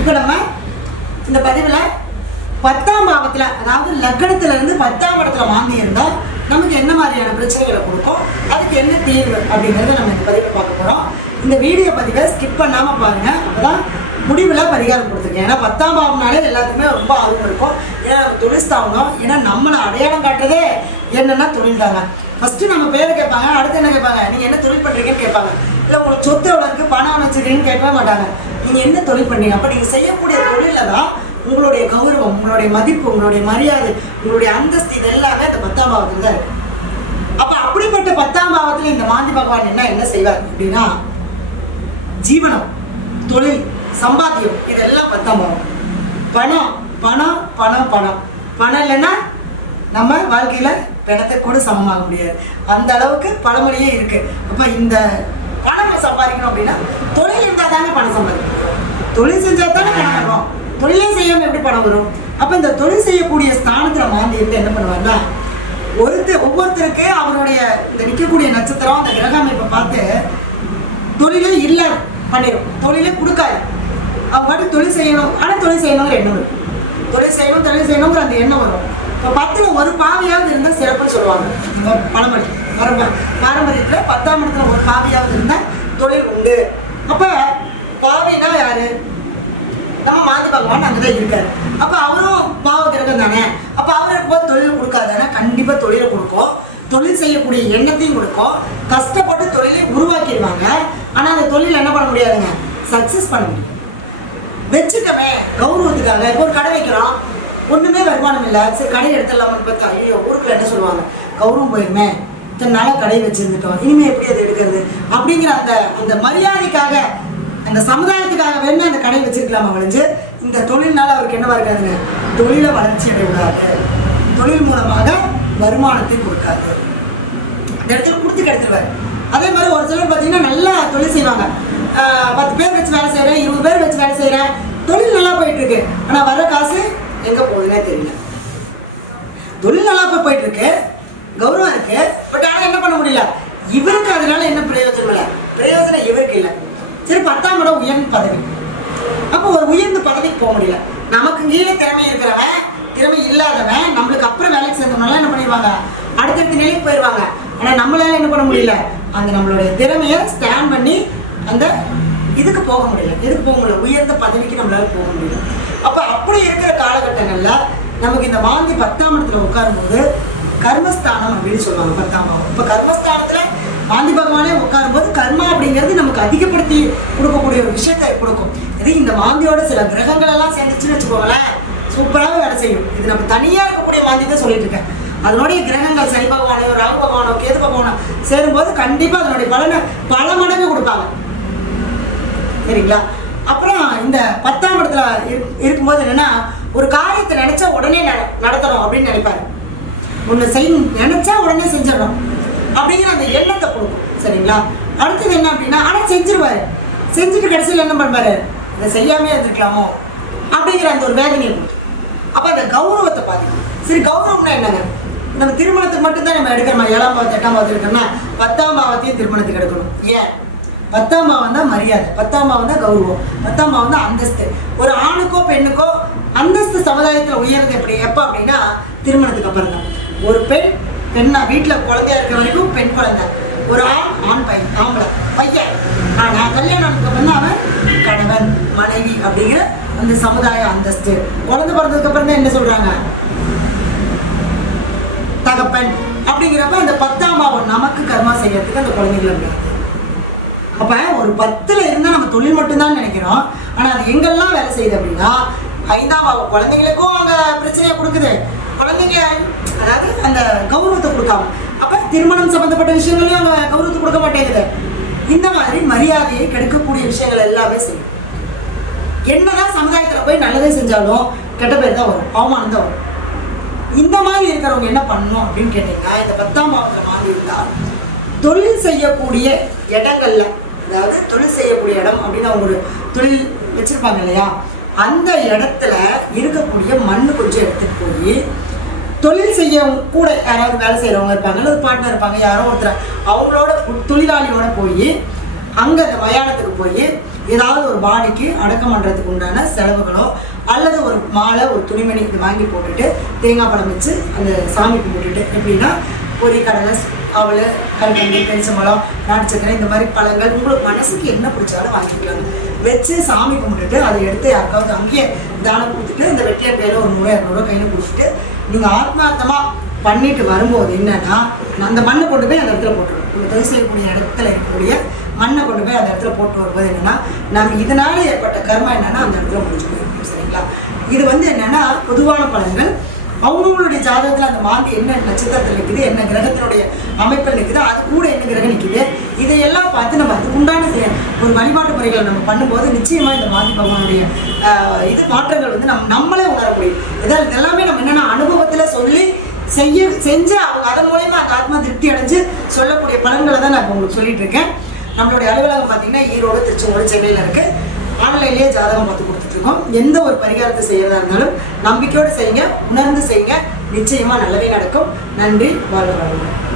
இப்போ நம்ம இந்த பதிவில் பத்தாம் பாவத்தில் அதாவது லக்னத்திலிருந்து பத்தாம் இடத்துல வாங்கி இருந்தால் நமக்கு என்ன மாதிரியான பிரச்சனைகளை கொடுக்கும்? அதுக்கு என்ன தீர்வு அப்படிங்கிறத நம்ம இந்த பதிவில் பார்க்க போகிறோம் இந்த வீடியோ பதிவை ஸ்கிப் பண்ணாமல் பாருங்கள் அப்பதான் முடிவில் பரிகாரம் கொடுத்துருக்கேன். ஏன்னா பத்தாம் பாவம்னாலே எல்லாத்துக்குமே ரொம்ப ஆர்வம் இருக்கும். ஏன்னா நம்ம தொழில் ஏன்னா நம்மளை அடையாளம் காட்டுறதே என்னென்னா தொழில் தாங்க. ஃபஸ்ட்டு நம்ம பேரை கேட்பாங்க அடுத்து என்ன கேட்பாங்க? நீங்கள் என்ன தொழில் பண்ணுறீங்கன்னு கேட்பாங்க. இல்லை உங்களுக்கு சொத்து எவ்வளோ இருக்குது பணம் வச்சுருக்கீங்கன்னு கேட்கவே மாட்டாங்க. நீங்கள் என்ன தொழில் பண்ணீங்க அப்போ நீங்கள் செய்யக்கூடிய தொழில தான் உங்களுடைய கௌரவம் உங்களுடைய மதிப்பு உங்களுடைய மரியாதை உங்களுடைய அந்தஸ்து இது எல்லாமே அந்த பத்தாம் பாவத்தில் தான் இருக்கு. அப்போ அப்படிப்பட்ட பத்தாம் பாவத்தில் இந்த மாந்தி பகவான் என்ன என்ன செய்வார் அப்படின்னா ஜீவனம் தொழில் சம்பாத்தியம் இதெல்லாம் பத்தாம் பாவம். பணம் பணம் பணம் பணம். பணம் இல்லைன்னா நம்ம வாழ்க்கையில் பிணத்தை கூட சமமாக முடியாது. அந்த அளவுக்கு பழமொழியே இருக்கு. அப்போ இந்த பணம் சம்பாதிக்கணும் அப்படின்னா தொழில் இருந்தால் தானே பணம் சம்பாதிக்கணும் தொழில் செஞ்சால் தானே பணம் வரும். தொழிலே செய்யாமல் எப்படி பணம் வரும்? அப்போ இந்த தொழில் செய்யக்கூடிய ஸ்தானத்தில் மாந்தி இருந்து என்ன பண்ணுவாருன்னா ஒருத்தர் ஒவ்வொருத்தருக்கு அவருடைய இந்த நிற்கக்கூடிய நட்சத்திரம் அந்த கிரக அமைப்பை பார்த்து தொழிலே இல்லை பண்ணிடும் தொழிலே கொடுக்காது. அவங்க பாட்டு தொழில் செய்யணும். ஆனால் தொழில் செய்யணுங்கிற எண்ணம் இருக்கும் தொழில் செய்யணும் தொழில் செய்யணுங்கிற அந்த எண்ணம் வரும். இப்போ பத்தில் ஒரு பாவையாவது இருந்தால் சிறப்புன்னு சொல்லுவாங்க. இந்த பாரம்பரியம் பாரம்பரியத்தில் பத்தாம் இடத்துல ஒரு பாவியாவது இருந்தால் தொழில் உண்டு. அப்போ பாவினா யாரு? நம்ம மாந்தி பகவான் அங்கே தான் இருக்காரு. அப்போ அவரும் பாவ கிரகம் தானே. அப்போ அவர் இருக்கும்போது தொழில் கொடுக்காதானே? கண்டிப்பாக தொழிலை கொடுக்கும். தொழில் செய்யக்கூடிய எண்ணத்தையும் கொடுக்கும். கஷ்டப்பட்டு தொழிலை உருவாக்கிடுவாங்க. ஆனால் அந்த தொழில் என்ன பண்ண முடியாதுங்க? சக்ஸஸ் பண்ண முடியும். வச்சுக்கவே கௌரவத்துக்காக. இப்போ ஒரு கடை வைக்கிறோம். ஒன்றுமே வருமானம் இல்லை. சரி கடை எடுத்துடலாமான்னு பார்த்தா ஐயோ ஊருக்குள்ள என்ன சொல்லுவாங்க? கௌரவம் போயிருமே. இத்தனை நாளாக கடை வச்சுருந்துட்டோம். இனிமேல் எப்படி அதை எடுக்கிறது? அப்படிங்கிற அந்த அந்த மரியாதைக்காக அந்த சமுதாயத்துக்காக வேணும் அந்த கடை வச்சிருக்கலாமா வளைஞ்சு? இந்த தொழில்னால அவருக்கு என்னவா இருக்காதுங்க தொழிலை வளர்ச்சி அடைவிடாது தொழில் மூலமாக வருமானத்தை கொடுக்காது. இந்த இடத்துல கொடுத்து கிடத்துருவார். அதே மாதிரி ஒரு சிலர் பார்த்தீங்கன்னா நல்லா தொழில் செய்வாங்க. பத்து பேர் வச்சு வேலை செய்கிறேன் இருபது பேர் வச்சு வேலை செய்கிறேன் தொழில் நல்லா போயிட்டு இருக்கு ஆனால் வர காசு எங்கே போகுதுன்னே தெரியல. தொழில் நல்லா போய் போயிட்டு இருக்கு கௌரவம் இருக்கு. பட் என்ன பண்ண முடியல? இவருக்கு அதனால என்ன பிரயோஜனம் இல்லை? பிரயோஜனம் இவருக்கு இல்லை. சரி பத்தாம் இடம் உயர்ந்த பதவி. அப்போ ஒரு உயர்ந்த பதவிக்கு போக முடியல. நமக்கு கீழே திறமை இருக்கிறவன் திறமை இல்லாதவன் நம்மளுக்கு அப்புறம் வேலைக்கு சேர்ந்தவனால என்ன பண்ணிடுவாங்க? அடுத்தடுத்த நிலைக்கு போயிடுவாங்க. ஆனால் நம்மளால என்ன பண்ண முடியல? அந்த நம்மளுடைய திறமையை ஸ்டாண்ட் பண்ணி அந்த இதுக்கு போக முடியல. எதுக்கு போக முடியல? உயர்ந்த பதவிக்கு நம்மளால போக முடியல. அப்போ அப்படி இருக்கிற காலகட்டங்களில் நமக்கு இந்த வாந்தி பத்தாம் இடத்துல உட்காரும்போது கர்மஸ்தானம் அப்படின்னு சொல்லுவாங்க. பத்தாம் பாவம். இப்போ கர்மஸ்தானத்தில் வாந்தி பகவானே உட்காரும்போது கர்மா அப்படிங்கிறது நமக்கு அதிகப்படுத்தி கொடுக்கக்கூடிய ஒரு விஷயத்தை கொடுக்கும். இது இந்த மாந்தியோட சில கிரகங்கள் எல்லாம் சேர்ந்துச்சுன்னு வச்சுக்கோங்களேன். சூப்பராக வேலை செய்யும். இது நம்ம தனியாக இருக்கக்கூடிய மாந்தி தான் சொல்லிட்டு இருக்கேன். அதனுடைய கிரகங்கள் சனி பகவானோ ராகு பகவானோ கேது பகவானோ சேரும்போது கண்டிப்பாக அதனுடைய பலனை பல மடங்கு கொடுப்பாங்க. சரிங்களா? அப்புறம் இந்த பத்தாம் இடத்துல இரு- இருக்கும்போது என்னன்னா ஒரு காரியத்தை நினைச்சா உடனே நடத்தணும் அப்படின்னு நினைப்பாரு. ஒன்று செய்யணும். நினச்சா உடனே செஞ்சிடணும் அப்படிங்கிற அந்த எண்ணத்தை கொடுக்கும். சரிங்களா? அடுத்தது என்ன அப்படின்னா ஆனால் செஞ்சிருவார். செஞ்சுட்டு கடைசியில் என்ன பண்ணுவாரு? இதை செய்யாமே இருந்துக்கலாமோ அப்படிங்கிற அந்த ஒரு வேதனையை கொடுக்கும். அப்போ அந்த கௌரவத்தை பாதிக்கும். சரி கௌரவம்னா என்னங்க? நம்ம திருமணத்துக்கு மட்டும்தான் நம்ம எடுக்கிறோமா? ஏழாம் பாவத்தை எட்டாம் பாவத்தில் எடுக்கணும்னா பத்தாம் பாவத்தையும் திருமணத்துக்கு எடுக்கணும். ஏன்? பத்தாம் பாவம் தான் மரியாதை. பத்தாம் பாவம் தான் கௌரவம். பத்தாம் பாவம் தான் அந்தஸ்து. ஒரு ஆணுக்கோ பெண்ணுக்கோ அந்தஸ்து சமுதாயத்தில் உயர்றது எப்படி? எப்போ அப்படின்னா திருமணத்துக்கு அப்புறம் தான் ஒரு பெண் பெண்ணா வீட்டில் குழந்தையா இருக்கிற வரைக்கும் பெண் குழந்தை. ஒரு ஆண் ஆண் பையன் ஆம்பளை பையன். ஆனால் கல்யாணம் ஆனதுக்கு அவன் கணவன் மனைவி அப்படிங்கிற அந்த சமுதாய அந்தஸ்து. குழந்தை பிறந்ததுக்கு அப்புறம் தான் என்ன சொல்றாங்க? தகப்பன். அப்படிங்கிறப்ப அந்த பத்தாம் பாவம் நமக்கு கர்மா செய்யறதுக்கு அந்த குழந்தைகள் அப்ப அப்போ ஒரு பத்தில் இருந்தால் நம்ம தொழில் மட்டும்தான் நினைக்கிறோம். ஆனால் அது எங்கெல்லாம் வேலை செய்யுது அப்படின்னா ஐந்தாம் பாவம் குழந்தைங்களுக்கும் அங்கே பிரச்சனையை கொடுக்குது. குழந்தைங்க அதாவது அந்த கௌரவத்தை கொடுக்காம. அப்போ திருமணம் சம்மந்தப்பட்ட விஷயங்களையும் அங்கே கௌரவத்தை கொடுக்க மாட்டேங்குது. இந்த மாதிரி மரியாதையை கெடுக்கக்கூடிய விஷயங்கள் எல்லாமே செய்யும். என்னதான் சமுதாயத்தில் போய் நல்லதே செஞ்சாலும் கெட்ட பேர் தான் வரும். அவமானம் தான் வரும். இந்த மாதிரி இருக்கிறவங்க என்ன பண்ணணும் அப்படின்னு கேட்டிங்கன்னா இந்த பத்தாம் மாவட்டம் மாறி இருந்தால் தொழில் செய்யக்கூடிய இடங்கள்ல அதாவது தொழில் செய்யக்கூடிய இடம் அப்படின்னு அவங்க ஒரு தொழில் வச்சிருப்பாங்க இல்லையா? அந்த இடத்துல இருக்கக்கூடிய மண்ணு கொஞ்சம் எடுத்துட்டு போய் தொழில் செய்ய கூட யாராவது வேலை செய்கிறவங்க இருப்பாங்க அல்லது பார்ட்னர் இருப்பாங்க யாரோ ஒருத்தர் அவங்களோட தொழிலாளியோட போய் அங்கே அந்த மயானத்துக்கு போய் ஏதாவது ஒரு பாடிக்கு அடக்கம் பண்ணுறதுக்கு உண்டான செலவுகளோ அல்லது ஒரு மாலை ஒரு துணிமணி இது வாங்கி போட்டுட்டு தேங்காய் பழம் வச்சு அந்த சாமி கும்பிட்டுட்டு எப்படின்னா பொரி கடலை அவள் கல்கண்டு பெருச்சம்பழம் நாட்டு இந்த மாதிரி பழங்கள் உங்களுக்கு மனசுக்கு என்ன பிடிச்சாலும் வாங்கிக்கலாம் வச்சு சாமி கும்பிட்டுட்டு அதை எடுத்து யாருக்காவது அங்கேயே தானம் கொடுத்துட்டு இந்த வெட்டியார் கையில் ஒரு நூறு இரநூறுவா கையில் கொடுத்துட்டு நீங்கள் ஆத்மார்த்தமாக பண்ணிட்டு வரும்போது என்னன்னா அந்த மண்ணை கொண்டு போய் அந்த இடத்துல போட்டுருவோம் உங்களுக்கு தொழில் செய்யக்கூடிய இடத்துல இருக்கக்கூடிய மண்ணை கொண்டு போய் அந்த இடத்துல போட்டு வரும்போது என்னன்னா நம்ம இதனால ஏற்பட்ட கர்மா என்னன்னா அந்த இடத்துல முடிஞ்சு போயிருக்கும் சரிங்களா? இது வந்து என்னன்னா பொதுவான பழங்கள் அவங்கவுங்களுடைய ஜாதகத்தில் அந்த மாந்தி என்ன நட்சத்திரத்தில் நிற்குது என்ன கிரகத்தினுடைய அமைப்பில் நிற்குது அது கூட என்ன கிரகம் நிற்குது இதையெல்லாம் பார்த்து நம்ம அதுக்கு உண்டான ஒரு வழிபாட்டு முறைகளை நம்ம பண்ணும்போது நிச்சயமாக இந்த மாந்தி பகவானுடைய இது மாற்றங்கள் வந்து நம்ம நம்மளே உணர முடியும். இதில் இதெல்லாமே நம்ம என்னென்ன அனுபவத்தில் சொல்லி செய்ய செஞ்சு அவங்க அதன் மூலயமா அந்த ஆத்மா திருப்தி அடைஞ்சு சொல்லக்கூடிய பலன்களை தான் நான் இப்போ உங்களுக்கு சொல்லிட்டு இருக்கேன். நம்மளுடைய அலுவலகம் பார்த்தீங்கன்னா ஈரோடு திருச்செங்கோடு சென்னையில் இருக்குது ஆன்லைன்லேயே ஜாதகம் பார்த்து கொடுத்துட்ருக்கோம். எந்த ஒரு பரிகாரத்தை செய்யறதா இருந்தாலும் நம்பிக்கையோடு செய்யுங்க உணர்ந்து செய்யுங்க. நிச்சயமாக நல்லதே நடக்கும். நன்றி வாழ்க வாழ்க